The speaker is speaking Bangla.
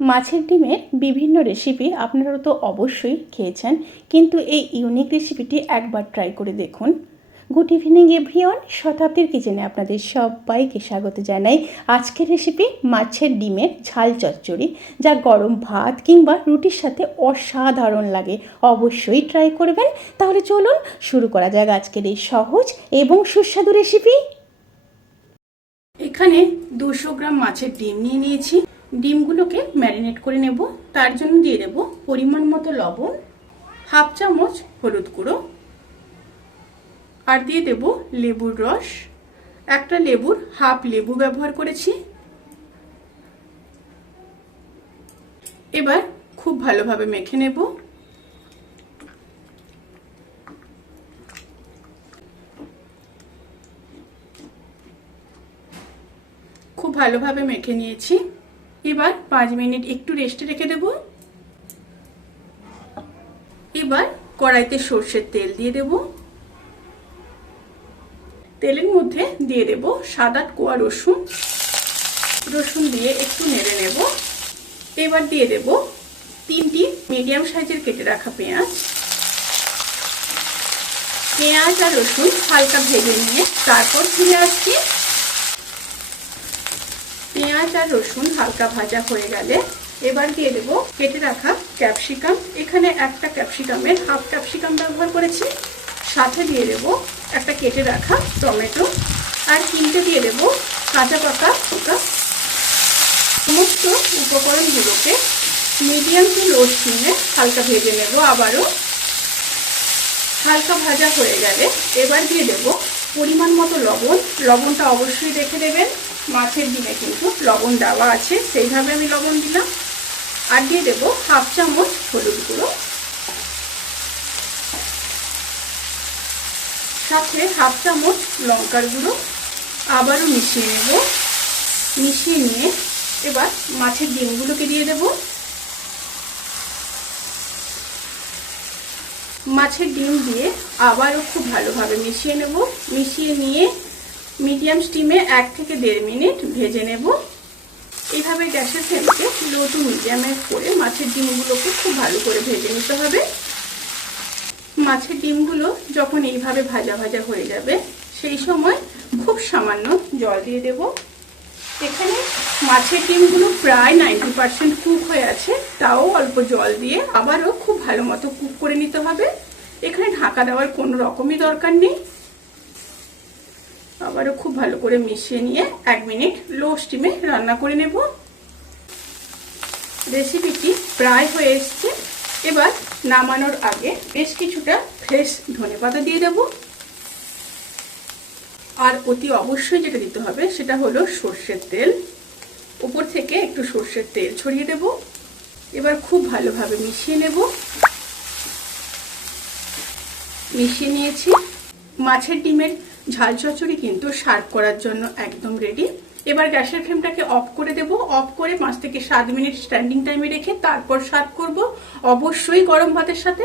মাছের ডিমের বিভিন্ন রেসিপি আপনারা তো অবশ্যই খেয়েছেন, কিন্তু এই ইউনিক রেসিপিটি একবার ট্রাই করে দেখুন। গুড ইভিনিং এভরিওয়ান শতাব্দীর কিচেনে আপনাদের সবাইকে স্বাগত জানাই। আজকের রেসিপি মাছের ডিমের ঝাল চচ্চড়ি, যা গরম ভাত কিংবা রুটির সাথে অসাধারণ লাগে। অবশ্যই ট্রাই করবেন। তাহলে চলুন শুরু করা যাক আজকের এই সহজ এবং সুস্বাদু রেসিপি এখানে দুশো গ্রাম মাছের ডিম নিয়ে নিয়েছি। ডিমগুলোকে ম্যারিনেট করে নেব। তার জন্য দিয়ে দেব পরিমাণ মতো লবণ, হাফ চামচ হলুদ গুঁড়ো, আর দিয়ে দেব লেবুর রস। একটা লেবুর হাফ লেবু ব্যবহার করেছি। এবার খুব ভালোভাবে মেখে নেব। খুব ভালোভাবে মেখে নিয়েছি। এবার পাঁচ মিনিট একটু রেস্টে রেখে দেব। এবার কড়াইতে সর্ষের তেল দিয়ে দেব। তেলের মধ্যে দিয়ে দেব সাদা কোয়া রসুন। রসুন দিয়ে একটু নেড়ে নেব। এবার দিয়ে দেব তিনটি মিডিয়াম সাইজের কেটে রাখা পেঁয়াজ। পেঁয়াজ আর রসুন হালকা ভেজে নিয়ে তারপর ফিরে আসছি। পেঁয়াজ আর রসুন হালকা ভাজা হয়ে গেলে এবার দিয়ে দেবো কেটে রাখা ক্যাপসিকাম। এখানে একটা ক্যাপসিকামের হাফ ক্যাপসিকাম ব্যবহার করেছি। সাথে দিয়ে দেব একটা কেটে রাখা টমেটো। আর তিনটে দিয়ে দেব কাঁচা পাকা পোকা সমস্ত উপকরণগুলোকে মিডিয়াম টু লো স্টিমে হালকা ভেজে নেব আবারও। হালকা ভাজা হয়ে গেলে এবার দিয়ে দেব পরিমাণ মতো লবণ। লবণটা অবশ্যই দেখে দেবেন। মাছের ডিমে কিন্তু লবণ দেওয়া আছে, সেইভাবে আমি লবণ দিলাম। আর দিয়ে দেবো হাফ চামচ হলুদ গুঁড়ো। সাথে হাফ চামচ লঙ্কার গুঁড়ো আবারও মিশিয়ে নেব। মিশিয়ে নিয়ে এবার মাছের ডিমগুলোকে দিয়ে দেব। মাছের ডিম দিয়ে আবারও খুব ভালোভাবে মিশিয়ে নেব। মিশিয়ে নিয়ে মিডিয়াম স্টিমে এক থেকে দেড় মিনিট ভেজে নেব। এইভাবে গ্যাসের ফ্লেমকে লো টু মিডিয়ামে করে মাছের ডিমগুলোকে খুব ভালো করে ভেজে নিতে হবে। মাছের ডিমগুলো যখন এইভাবে ভাজা ভাজা হয়ে যাবে, সেই সময় খুব সামান্য জল দিয়ে দেব। এখানে মাছের ডিমগুলো প্রায় নাইনটি পার্সেন্ট কুক হয়ে আছে, তাও অল্প জল দিয়ে আবারও খুব ভালো মতো কুক করে নিতে হবে। এখানে ঢাকা দেওয়ার কোনো রকমই দরকার নেই। আবারও খুব ভালো করে মিশিয়ে নিয়ে এক মিনিট লো স্টিমে রান্না করে নেব। রেসিপিটি প্রায় হয়ে এসছে। এবার নামানোর আগে বেশ কিছুটা ফ্রেশ ধনে পাতা দিয়ে দেব। আর অতি অবশ্যই যেটা দিতে হবে সেটা হলো সর্ষের তেল। উপর থেকে একটু সর্ষের তেল ছড়িয়ে দেব। এবার খুব ভালোভাবে মিশিয়ে নেব। মিশিয়ে নিয়েছি। মাছের ডিমের ঝাল চচড়ি কিন্তু সার্ভ করার জন্য একদম রেডি এবার গ্যাসের ফ্লেমটাকে অফ করে দেব। অফ করে পাঁচ থেকে সাত মিনিট স্ট্যান্ডিং টাইমে রেখে তারপর সার্ভ করব। অবশ্যই গরম ভাতের সাথে।